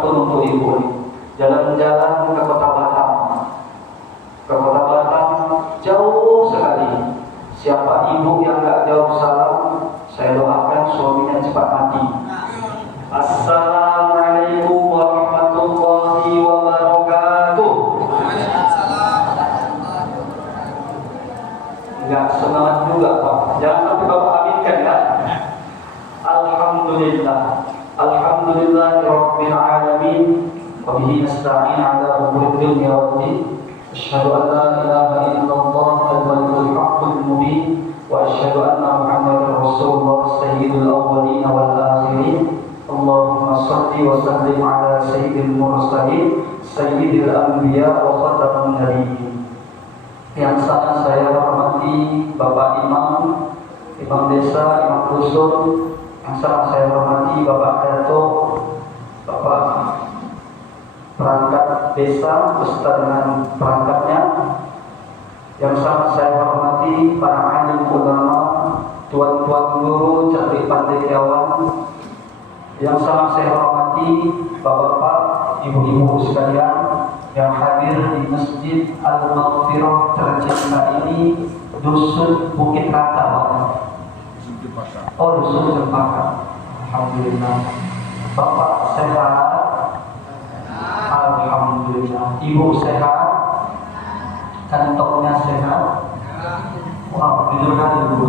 pantun untuk ibu. Jalan-jalan ke kota Batam. Ke kota Batam jauh sekali. Siapa ibu yang nggak jawab salam, saya doakan suaminya cepat mati. Assalamualaikum warahmatullahi wabarakatuh. Enggak semangat juga Pak. Jangan sampai Bapak aminkan ya. Alhamdulillah. Alhamdulillahirabbil alamin. Wa bihi nasta'in 'ala umuri dunya waddin. Asyhadu an la ilaha illallah al-malikul haqqul mubin wa asyhadu anna Muhammadar Rasulullah sayyidul awwalin wal akhirin. Allahumma shalli wa sallim 'ala sayyidil mursalin sayyidil anbiya wa khatamin nabiyyin. Yang sangat saya hormati Bapak Imam Desa, Imam Dusun, yang sangat saya hormati Bapak Dato, Bapak perangkat desa beserta dengan perangkatnya, yang sangat saya hormati para alim ulama, tuan-tuan guru, cerdik pandekiawan, yang sangat saya hormati bapak-bapak, ibu-ibu sekalian yang hadir di Masjid Al-Maghfirah tercinta ini, Dusun Bukit Rata. Oh, Dusun Cempaka. Alhamdulillah. Bapak sehat. Alhamdulillah. Ibu sehat. Kantongnya sehat. Wow, jujur kan ibu.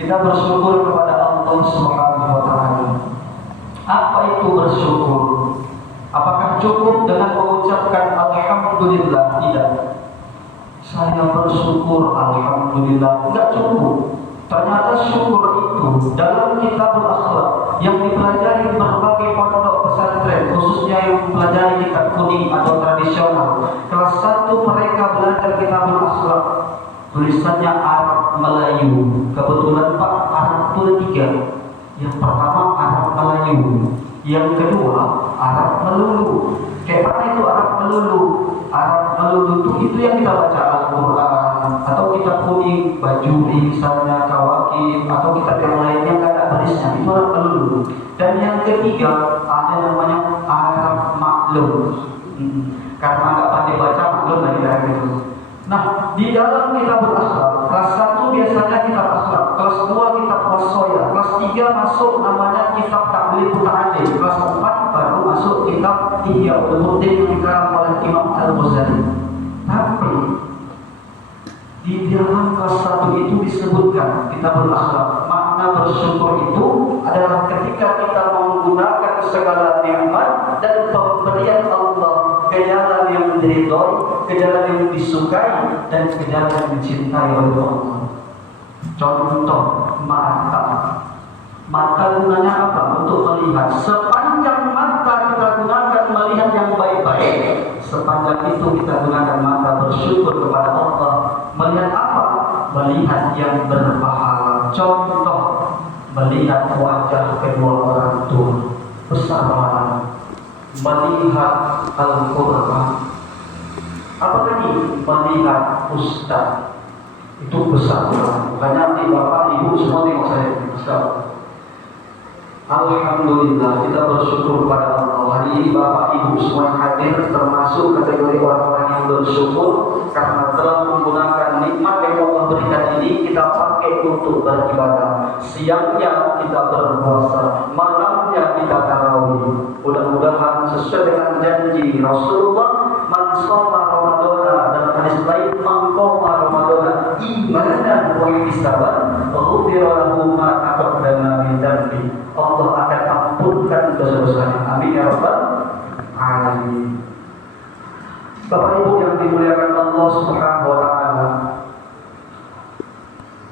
Kita bersyukur kepada Allah Subhanahu wa taala. Apa itu bersyukur? Apakah cukup dengan mengucapkan alhamdulillah? Tidak. Saya bersyukur alhamdulillah. Tidak cukup. Ternyata syukur itu dalam kitabul akhlak yang dipelajari berbagai pondok pesantren, khususnya yang mempelajari kitab kuning atau tradisional. Kelas 1 mereka belajar kitabul akhlak. Tulisannya Arab Melayu. Kebetulan Pak, Arab itu ada 3. Yang pertama Arab Melayu, yang kedua Arab Melulu. Kayak mana itu Arab Melulu? Arab Melulu itu yang kita baca Al-Quran atau kitab kuning, Bajuri misalnya, Kawakib atau kitab yang lainnya nggak ada barisnya, itu Arab Melulu. Dan yang ketiga ada namanya Arab Maklum. Karena nggak pandai baca, maklum lagi dari itu. Nah, di dalam kitab akhlak, kelas 1 biasanya kitab akhlak, kelas 2 kitab wasoya, kelas 3 masuk namanya kitab taklif muta'alim, kelas 4 baru masuk kitab Ihya Ulumuddin yang dikarang oleh Imam Al-Ghazali. Tapi di dalam kelas 1 itu disebutkan kitabul akhlak, makna bersyukur itu adalah ketika kita menggunakan segala nikmat dan pemberian Allah ke jalan yang diridhoi, ke jalan yang disukai, dan ke jalan yang dicintai oleh Allah. Contoh mata. Mata gunanya apa? Untuk melihat. Sepanjang mata kita gunakan melihat yang baik-baik, sepanjang itu kita gunakan mata bersyukur kepada Allah. Melihat apa? Melihat yang berpahala. Contoh melihat wajah kedua orang tua, besar pahala. Melihat Al-Quran, apalagi melihat Ustaz, itu besar pahala. Makanya bapak ibu semua tengok saya besar. Alhamdulillah, kita bersyukur pada Allah. Hari ini bapak ibu semua yang hadir termasuk kategori orang-orang yang bersyukur karena telah menggunakan nikmat yang Allah berikan ini kita pakai untuk beribadah. Siangnya kita berpuasa, malamnya kita tarawih. Mudah-mudahan sesuai dengan janji Rasulullah, man shoma Ramadana, dan hadis lain, man qoma Ramadana imanan wa ihtisaban, ghufira lahu ma taqaddama min dhanbi. Allah akan ampunkan dosa-dosanya. Amin ya rabbal alamin. Bapak Ibu yang dimuliakan Allah Subhanahu wa taala.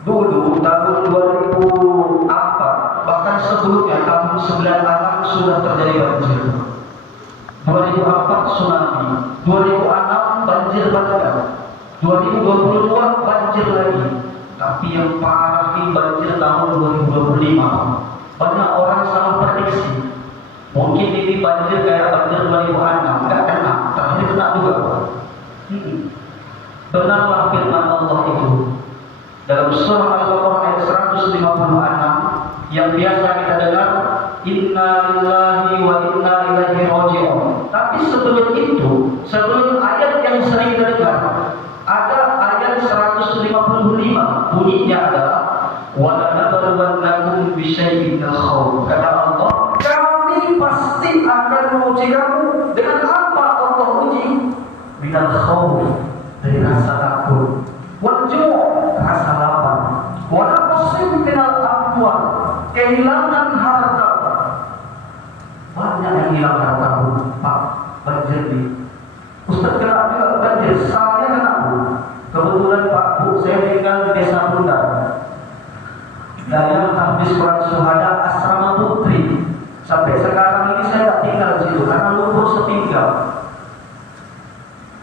Dulu tahun 2004, bahkan sebelumnya tahun 96 sudah terjadi banjir. 2004 tsunami, 2006 banjir bandang, 2022 banjir lagi. Tapi yang parah ini banjir tahun 2025. Banyak orang salah prediksi. Mungkin ini banjir kayak banjir 2006, enggak kena, terakhir kena juga. Benarlah firman Allah itu dalam surah Al-Baqarah ayat 156, yang biasa kita dengar, inna lillahi wa inna ilaihi raji'un. Tapi sebelum itu, sebelum ayat yang sering kita dengar, ada ayat 155, bunyinya adalah wa lanabluwannakum bisyai'in minal khauf. Kata Allah, kami pasti akan menguji kamu. Dengan apa Allah uji? Minal khauf, dari rasa takut, wal ju', rasa lapar, wa naqsim minal amwal, kehilangan harta. Banyak yang hilang harta, Pak. Banjir nih. Ustaz kena juga banjir, saya kena, Bu. Kebetulan Pak Bu, saya tinggal di desa Bundar. Saya habis Quran Syuhada Asrama Putri. Sampai sekarang ini saya tak tinggal di situ karena lumpur setinggal.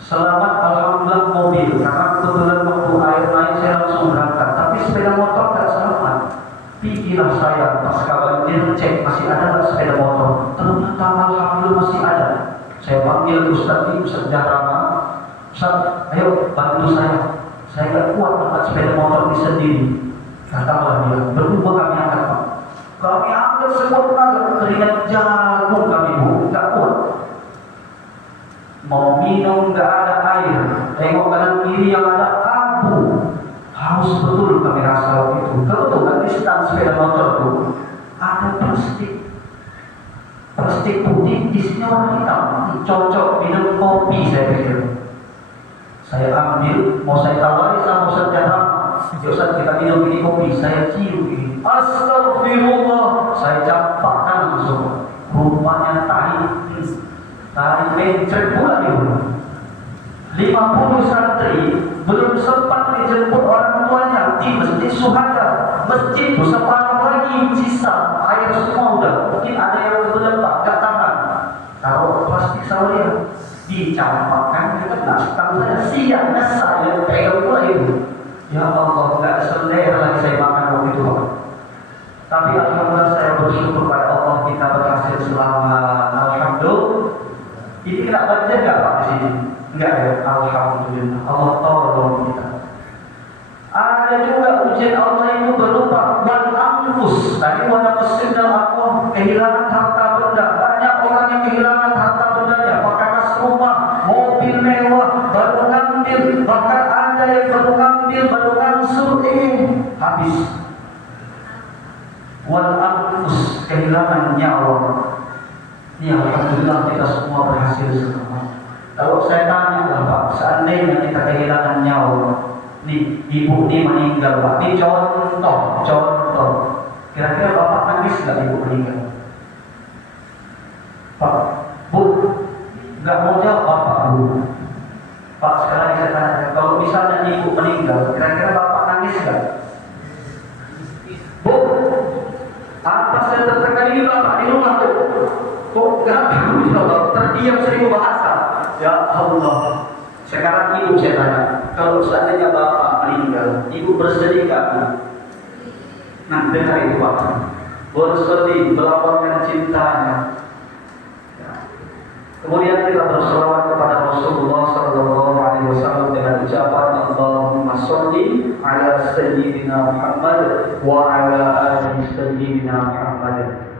Selamat alhamdulillah mobil, karena kebetulan waktu air naik saya langsung berangkat. Tapi sepeda motor tak selamat. Pikilah saya pasca banjir cek masih ada tak sepeda motor. Ternyata alhamdulillah masih ada. Saya panggil Ustaz ini, Ustaz Jahrama. Ustaz, ayo bantu saya. Saya tak kuat angkat sepeda motor ini sendiri. Katalah dia, berdua kami angkat, Pak. Kami angkat sekuat tenaga, keringat jagung kami, Bu, tak kuat. Mau minum nggak ada air, tengok kanan kiri yang ada abu. Haus betul kami rasa waktu itu. Kebetulan di stand sepeda motor itu ada plastik putih, isinya warna hitam. Cocok minum kopi, saya pikir. Saya ambil, mau saya tawari sama Ustaz Jahrama. Ya Ustaz, kita minum ini kopi, saya cium ini. Astagfirullah, saya campakkan langsung. Rupanya tarik mencret pula dia. 50 santri belum sempat dijemput orang tuanya di Masjid Syuhada. Masjid itu separuh lagi sisa air semua udah. Mungkin ada yang kebetulan tak tahan. Taruh plastik saweria, dicampakkan ke kena tangan saya. Siapnya saya pegang pula itu. Ya Allah, nggak selera lagi saya makan waktu itu, Pak. Tapi alhamdulillah saya bersyukur pada Allah kita berhasil selamat. Alhamdulillah. Ini kena banjir nggak Pak di sini? Enggak ya, alhamdulillah. Allah tolong kita. Ada juga ujian Allah itu berupa wal anfus. Tadi wana mesin dan aku kehilangan harta benda. Banyak orang yang kehilangan harta bendanya. Pakai rumah, mobil mewah, baru ngambil. Bahkan ada yang baru ngambil, baru ngangsur, habis. Wal anfus, kehilangan nyawa. Ya alhamdulillah kita semua berhasil semua. Kalau saya tanya Pak, seandainya kita kehilangan nyawa, nih ibu ini meninggal Pak, ini contoh. Kira-kira Bapak nangis nggak ibu meninggal? Pak, Bu, nggak mau jawab Bapak Bu. Pak, sekarang saya tanya, kalau misalnya ibu meninggal, kira-kira Bapak nangis nggak? Bu, apa saya terkali Bapak di rumah tuh? Kok gak tahu jawab, terdiam 1000 bahasa. Ya Allah. Sekarang ibu saya tanya, kalau seandainya Bapak meninggal, ibu bersedih gak? Nah, dengar itu Pak. Bersedih, melaporkan cintanya. Kemudian kita berselawat kepada Rasulullah SAW dengan ucapan Allahumma sholli ala sayyidina Muhammad wa ala ali sayyidina Muhammad.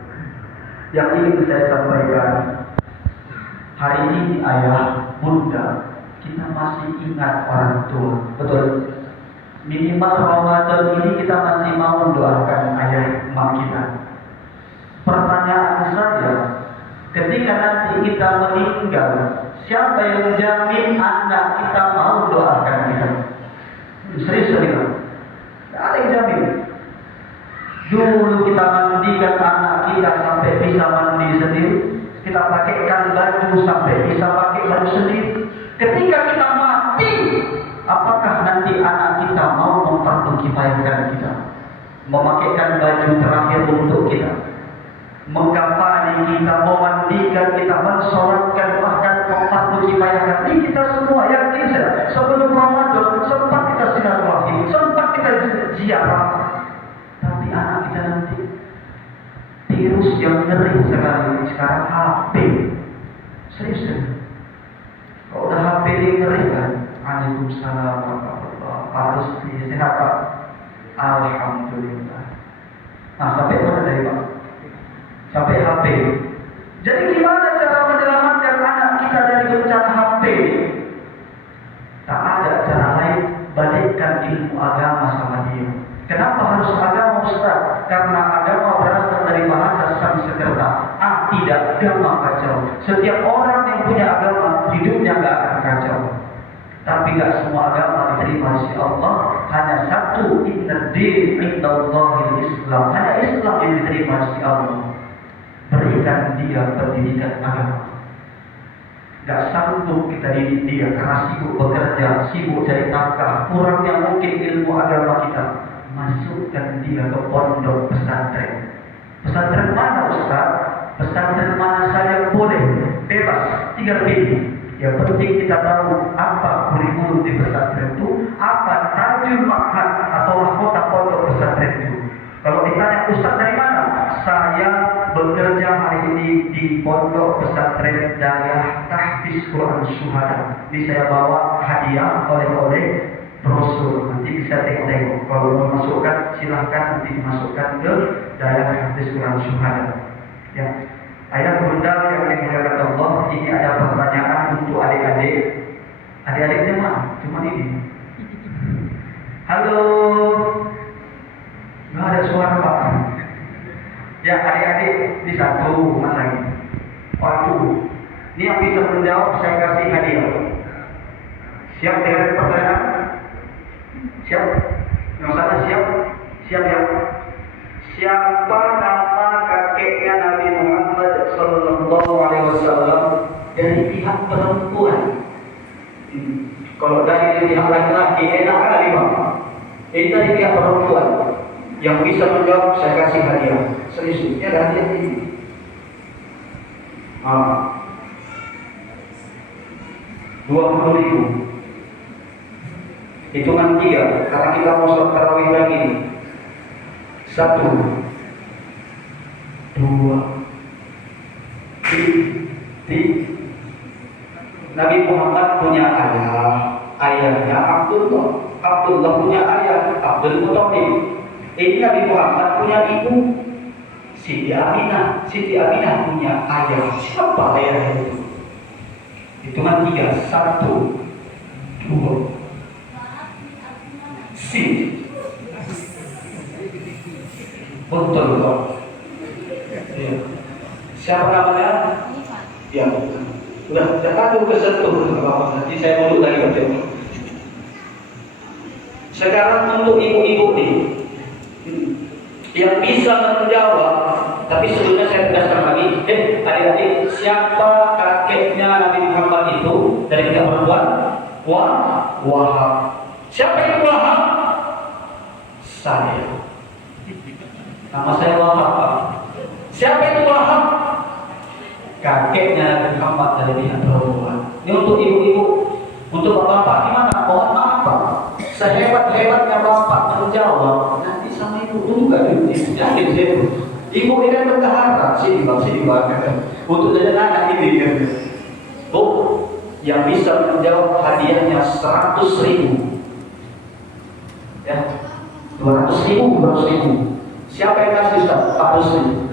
Yang ingin saya sampaikan, hari ini ayah, bunda, kita masih ingat orang tua, betul. Minimal Ramadan ini kita masih mau mendoakan ayah emak kita. Pertanyaan saya, ketika nanti kita meninggal, siapa yang menjamin anak kita mau mendoakan kita? Serius. Tidak ada yang jamin. Dulu kita mandikan anak kita sampai bisa mandi sendiri. Kita pakaikan baju sampai bisa pakai baju sendiri. Ketika kita mati, apakah nanti anak kita mau memfardu kifayahkan kita? Memakaikan baju terakhir untuk kita, mengkafani kita, memandikan kita, mensolatkan, bahkan memfardu kifayahkan. Ini kita semua yakin saja. Sebelum Ramadan sempat kita silaturahim, sempat kita ziarah. Tapi anak kita nanti virus yang ngeri sekali sekarang HP. Serius. Kalau udah HP ini ngeri kan? Waalaikumsalam warahmatullahi wabarakatuh. Harus sehat Pak. Alhamdulillah. Nah, sampai mana tadi Pak? Sampai HP. Jadi gimana cara menyelamatkan anak kita dari bencana HP? Tak ada cara lain, balikkan ilmu agama sama dia. Kenapa harus agama Ustaz? Karena agama berasal dari bahasa Sanskerta. Tidak, agama kacau. Setiap orang yang punya agama, hidupnya gak akan kacau. Tapi gak semua agama diterima oleh Allah. Hanya satu, inna din indallahil Islam. Hanya Islam yang diterima oleh Allah. Berikan dia pendidikan agama. Gak sanggup kita didik dia karena sibuk bekerja, sibuk cari nafkah, kurangnya mungkin ilmu agama kita. Masukkan dia ke pondok pesantren. Pesantren mana Ustaz? Pesantren mana saja boleh, bebas, tinggal pilih. Yang penting kita tahu apa kurikulum di pesantren itu, apa tajul ma'had atau mahkota pondok pesantren itu. Kalau ditanya Ustaz dari mana? Saya bekerja hari ini di pondok pesantren Dayah Tahfiz Quran Syuhada. Ini saya bawa hadiah oleh-oleh brosur. Nanti bisa tengok-tengok. Kalau mau masukkan silahkan nanti dimasukkan ke Dayah Tahfiz Quran Syuhada. Ya. Ayah bunda yang dimuliakan Allah, ini ada pertanyaan untuk adik-adik. Adik-adiknya mana? Cuma ini. Halo. Nggak ada suara Pak. Ya adik-adik di satu mana lagi? Waduh, ini yang bisa menjawab saya kasih hadiah. Siap dengan pertanyaan? Siap? Yang sana siap? Siap ya? Siapa nama kakeknya Nabi Muhammad Sallallahu Alaihi Wasallam dari pihak perempuan? Kalau dari pihak laki-laki enak kali Pak. Ini dari pihak perempuan. Yang bisa menjawab saya kasih hadiah. Serius, ini ada hadiah ini. 20.000. Hitungan 3 karena kita mau sholat tarawih lagi. 1, 2, 3. Nabi Muhammad punya ayahnya Abdullah. Abdullah punya ayah Abdul Muthalib. Ini Nabi Muhammad punya ibu Siti Aminah. Siti Aminah punya ayah. Siapa ayah itu? Hitungan 3. 1, 2, betul kok. Ya. Siapa namanya? Ya. Udah aduh kesentuh. Nanti saya muluk lagi betul. Sekarang untuk ibu-ibu nih yang bisa menjawab, tapi sebelumnya saya tegaskan lagi, adik-adik, siapa kakeknya Nabi Muhammad itu dari pihak perempuan? Wahab. Siapa itu Wahab? Saya. Nama saya Wahab, Pak. Siapa itu Wahab? Kakeknya Nabi Muhammad dari pihak perempuan. Ini untuk ibu-ibu, untuk bapak-bapak gimana? Mohon maaf Pak, sehebat-hebatnya bapak menjawab, nanti sama ibu juga yakin saya. Ibu ini kan bertahara, sini bang, untuk jadi anak ini kan. Yang bisa menjawab hadiahnya 100.000. Ya, 200.000. Siapa yang kasih Ustaz? 400.000.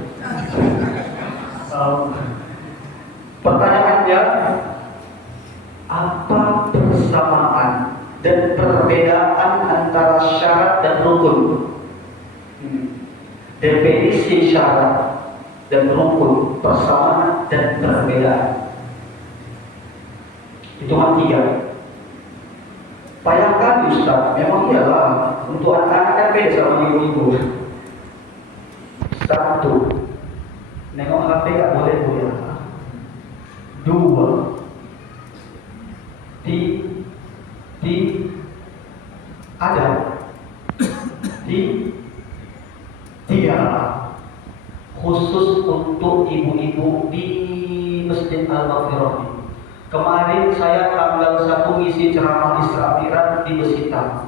Pertanyaannya, apa persamaan dan perbedaan antara syarat dan rukun? Definisi syarat dan rukun, persamaan dan perbedaan. Hitungan 3. Bayangkan Ustaz, memang iyalah untuk anak-anak kan beda sama ibu-ibu. 1, nengok HP gak boleh Bu ya. 2, ada 3 khusus untuk ibu-ibu di Masjid Al-Maghfirah. Kemarin saya tanggal 1 ngisi ceramah Isra Mi'raj di Besita.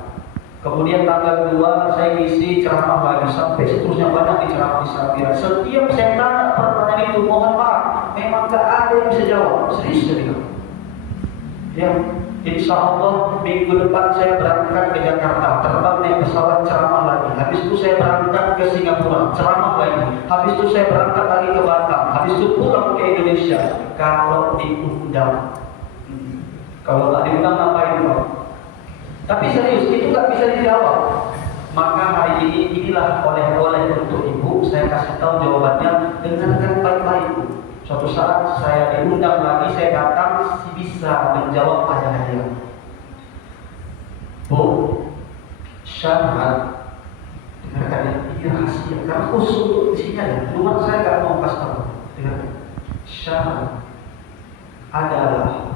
Kemudian tanggal 2 saya ngisi ceramah lagi sampai seterusnya banyak di ceramah Isra Mi'raj. Setiap saya tanya pertanyaan itu, mohon maaf, memang gak ada yang bisa jawab. Serius saya bilang. Ya, Insya Allah minggu depan saya berangkat ke Jakarta, terbang naik pesawat ceramah lagi. Habis itu saya berangkat ke Singapura, ceramah lagi. Habis itu saya berangkat lagi ke Batam. Habis itu pulang ke Indonesia. Kalau diundang, kalau tak diundang ngapain Pak? Tapi serius, itu nggak bisa dijawab. Maka hari ini inilah oleh-oleh untuk ibu. Saya kasih tahu jawabannya, dengarkan baik-baik. Suatu saat saya diundang lagi, saya datang bisa menjawab ayah-ayah. Bu, syarat, dengarkan ya, ini rahasia. Karena khusus untuk di sini ada. Cuma saya nggak mau kasih tahu. Dengarkan. Syarat adalah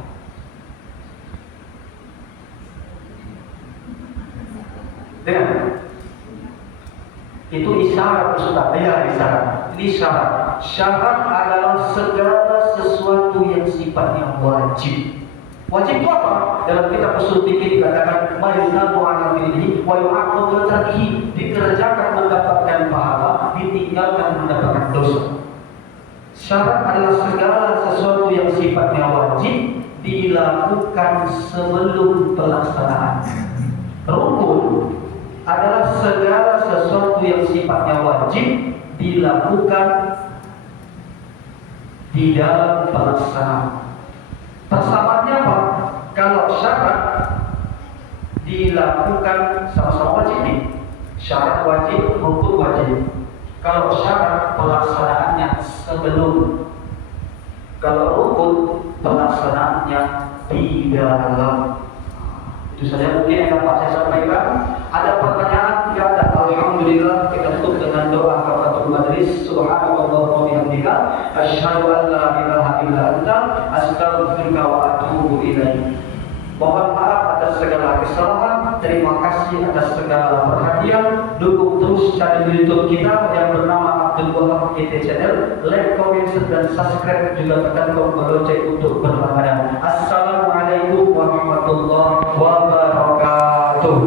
itu isyarat Ustaz. Ya, isyarat. Ini syarat. Syarat adalah segala sesuatu yang sifatnya wajib. Wajib itu apa? Dalam kitab usul fikih dikatakan mayunabu ala fi'lihi wa yu'aqabu tarkihi, dikerjakan mendapatkan pahala, ditinggalkan mendapatkan dosa. Syarat adalah segala sesuatu yang sifatnya wajib dilakukan sebelum pelaksanaan. Rukun adalah segala sesuatu yang sifatnya wajib dilakukan di dalam pelaksanaan. Persamaannya apa? Kalau syarat dilakukan sama-sama wajib nih. Syarat wajib, rukun wajib. Kalau syarat pelaksanaannya sebelum. Kalau rukun pelaksanaannya di dalam. Itu saja mungkin yang dapat saya sampaikan. Ada pertanyaan? Tidak ada. Alhamdulillah, kita tutup dengan doa kafaratul majlis. Subhanallah wa bihamdika, asyhadu an la ilaha illa anta, astaghfiruka wa atubu ilaik. Mohon maaf atas segala kesalahan. Terima kasih atas segala perhatian. Dukung terus channel YouTube kita yang bernama Abdul Wahab IT Channel. Like, comment, dan subscribe, juga tekan tombol lonceng untuk berlangganan. Assalamualaikum warahmatullahi wabarakatuh.